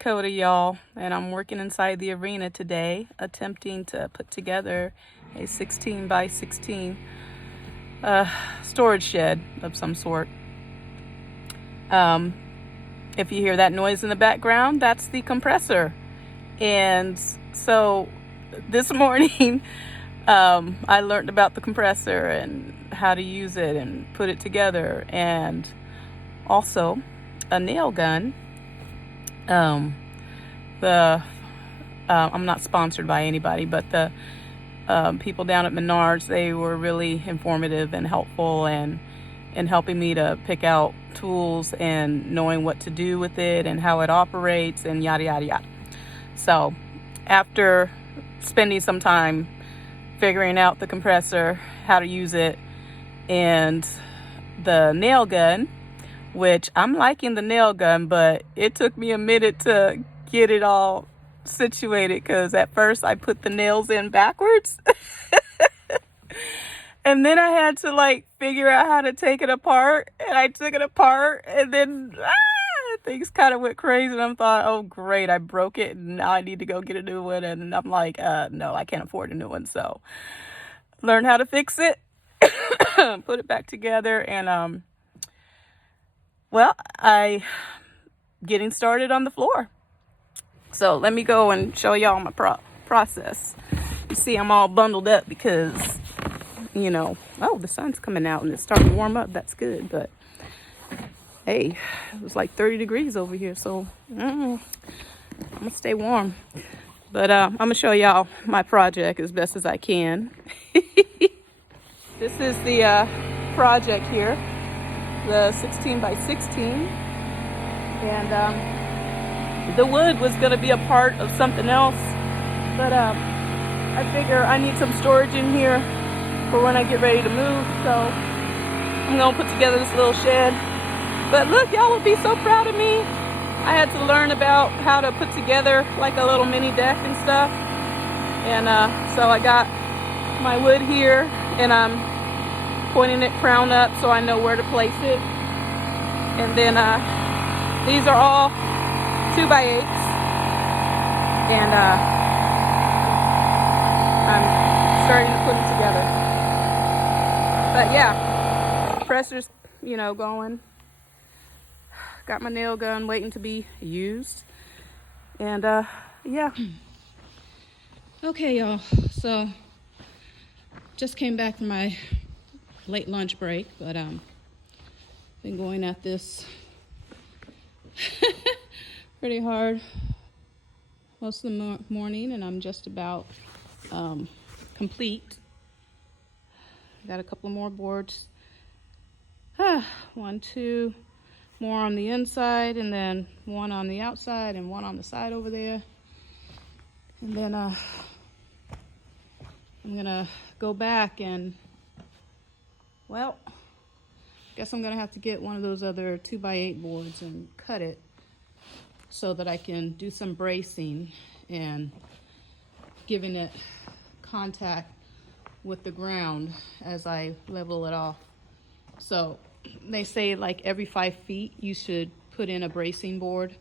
Coda, y'all, and I'm working inside the arena today, attempting to put together a 16 by 16 storage shed of some sort. Um, if you hear that noise in the background, that's the compressor. And so this morning, I learned about the compressor and how to use it and put it together, and also a nail gun. I'm not sponsored by anybody, but the people down at Menards, they were really informative and helpful and in helping me to pick out tools and knowing what to do with it and how it operates and yada yada yada. So after spending some time figuring out the compressor, how to use it, and the nail gun, which I'm liking the nail gun, but it took me a minute to get it all situated because at first I put the nails in backwards and then I had to figure out how to take it apart, and I took it apart and then things kind of went crazy, and I thought, oh great, I broke it and now I need to go get a new one. And I'm like, no, I can't afford a new one. So learn how to fix it, put it back together, and I getting started on the floor. So let me go and show y'all my process. You see, I'm all bundled up because, the sun's coming out and it's starting to warm up. That's good. But hey, it was like 30 degrees over here, so I'm gonna stay warm. But I'm gonna show y'all my project as best as I can. This is the project here, the 16 by 16, and the wood was going to be a part of something else, but I figure I need some storage in here for when I get ready to move, so I'm going to put together this little shed. But look, y'all would be so proud of me. I had to learn about how to put together like a little mini deck and stuff, and so I got my wood here, and I'm pointing it crown up so I know where to place it. And then these are all 2x8s, and I'm starting to put them together. But yeah, pressure's going. Got my nail gun waiting to be used, and yeah. Okay, y'all. So just came back from my late lunch break, but been going at this pretty hard most of the morning, and I'm just about complete. Got a couple more boards. One, two more on the inside, and then one on the outside and one on the side over there. And then I'm gonna go back and, guess I'm gonna have to get one of those other 2x8 boards and cut it so that I can do some bracing and giving it contact with the ground as I level it off. So they say like every 5 feet you should put in a bracing board,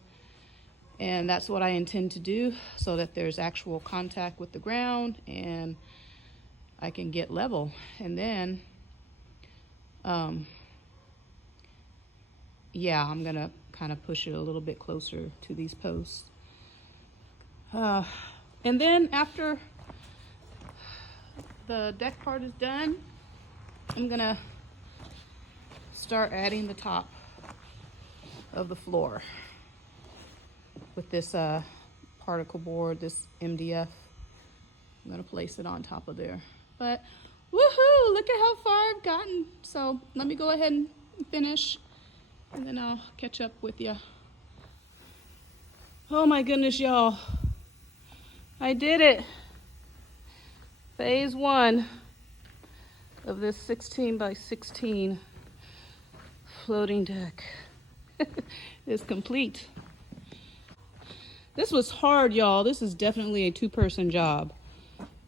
and that's what I intend to do so that there's actual contact with the ground and I can get level. And then I'm gonna kind of push it a little bit closer to these posts. And then after the deck part is done, I'm gonna start adding the top of the floor with this particle board, this MDF. I'm gonna place it on top of there. But woohoo, look at how far I've gotten. So let me go ahead and finish, and then I'll catch up with you. Oh my goodness, y'all. I did it. Phase 1 of this 16 by 16 floating deck is complete. This was hard, y'all. This is definitely a 2-person job.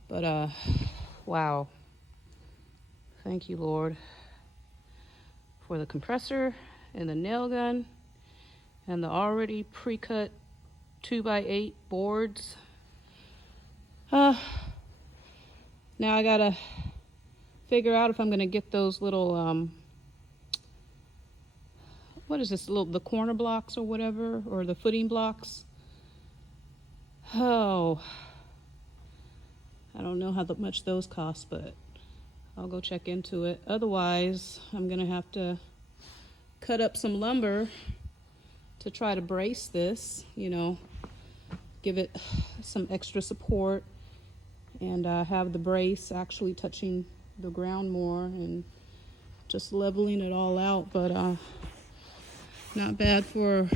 But wow. Thank you, Lord, for the compressor and the nail gun and the already pre-cut 2x8 boards. Now I gotta figure out if I'm gonna get those little what is this, the corner blocks or whatever, or the footing blocks. Oh, I don't know how much those cost, but I'll go check into it. Otherwise, I'm gonna have to cut up some lumber to try to brace this, you know, give it some extra support, and have the brace actually touching the ground more and just leveling it all out. But not bad for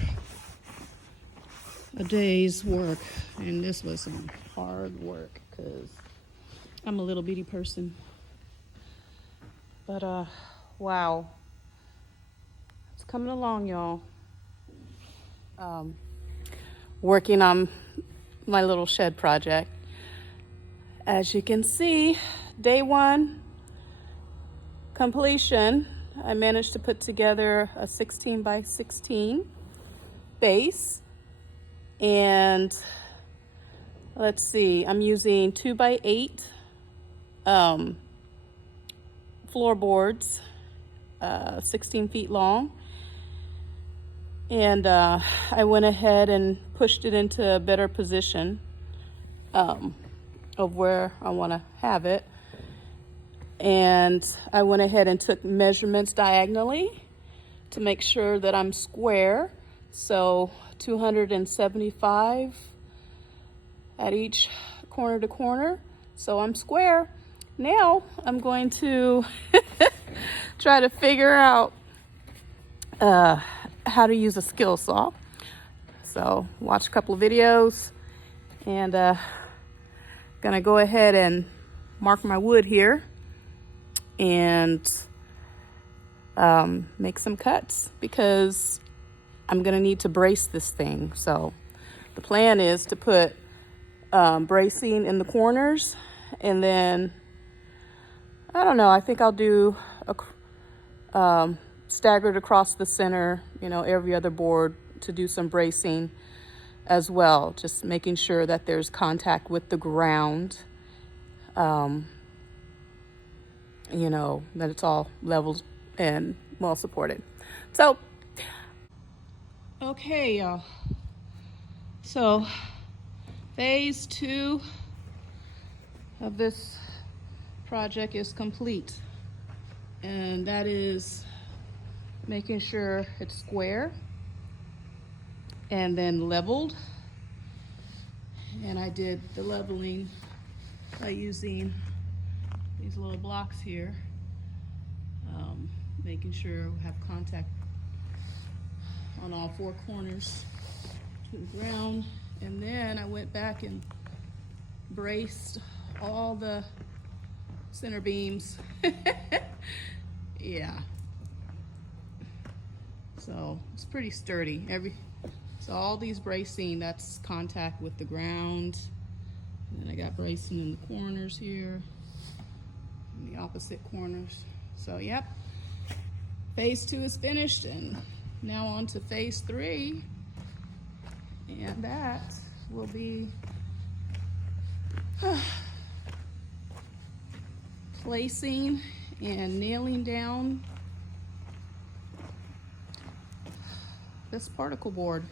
a day's work. And this was some hard work because I'm a little bitty person. But wow, it's coming along, y'all. Working on my little shed project. As you can see, day one completion. I managed to put together a 16 by 16 base, and let's see, I'm using 2x8 floorboards, 16 feet long, and I went ahead and pushed it into a better position of where I want to have it. And I went ahead and took measurements diagonally to make sure that I'm square. So 275 at each corner to corner. So I'm square. Now I'm going to try to figure out how to use a skill saw. So watch a couple of videos, and gonna go ahead and mark my wood here and make some cuts because I'm gonna need to brace this thing. So the plan is to put bracing in the corners, and then I don't know, I think I'll do a staggered across the center, you know, every other board to do some bracing as well, just making sure that there's contact with the ground, you know, that it's all leveled and well supported. So, okay, y'all. So, phase 2 of this project is complete, and that is making sure it's square and then leveled. And I did the leveling by using these little blocks here, making sure we have contact on all 4 corners to the ground. And then I went back and braced all the center beams. Yeah. So it's pretty sturdy. So all these bracing, that's contact with the ground. And then I got bracing in the corners here, in the opposite corners. So yep, phase 2 is finished, and now on to phase 3. And that will be placing and nailing down this particle board.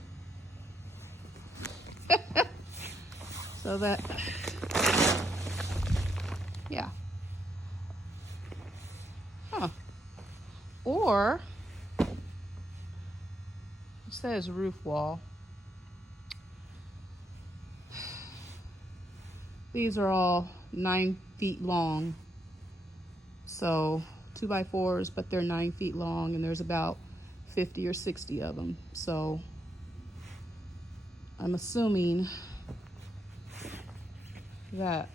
So that, yeah. Or, it says roof wall. These are all 9 feet long. So 2x4s, but they're 9 feet long, and there's about 50 or 60 of them. So I'm assuming that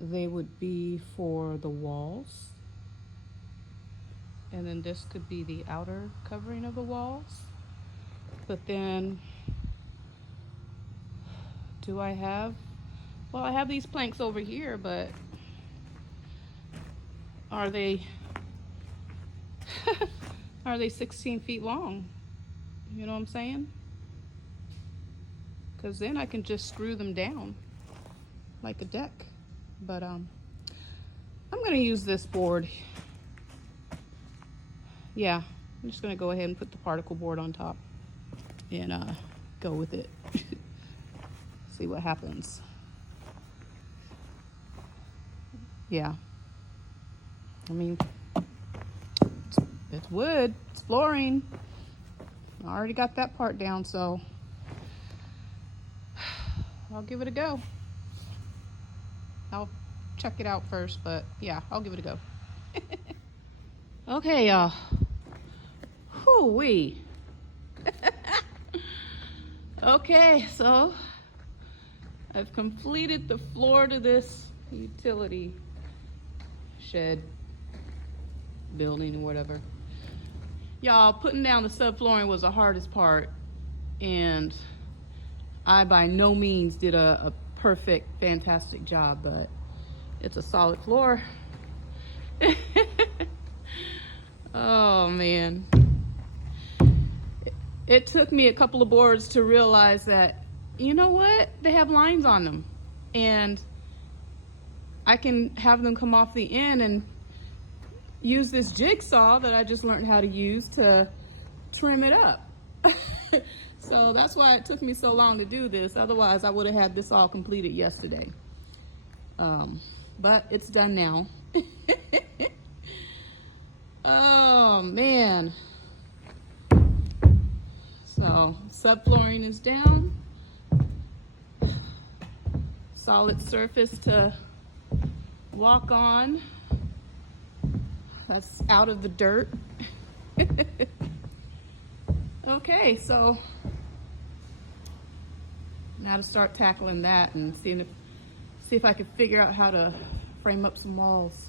they would be for the walls, and then this could be the outer covering of the walls. But then, do I have, well, I have these planks over here, but are they are they 16 feet long? You know what I'm saying? because then I can just screw them down like a deck. But I'm gonna use this board. Yeah, I'm just gonna go ahead and put the particle board on top and go with it. See what happens. Yeah, I mean, it's wood, it's flooring. I already got that part down, so I'll give it a go. I'll check it out first, but yeah, I'll give it a go. Okay, y'all. Whoo-wee. Okay, so I've completed the floor to this utility shed building or whatever. Y'all, putting down the subflooring was the hardest part, and I by no means did a perfect, fantastic job, but it's a solid floor. Oh man. It took me a couple of boards to realize that, you know what? They have lines on them, and I can have them come off the end and use this jigsaw that I just learned how to use to trim it up. So that's why it took me so long to do this. Otherwise, I would have had this all completed yesterday. But it's done now. Oh, man. So, subflooring is down. Solid surface to walk on. That's out of the dirt. Okay, so now to start tackling that and see if I can figure out how to frame up some walls.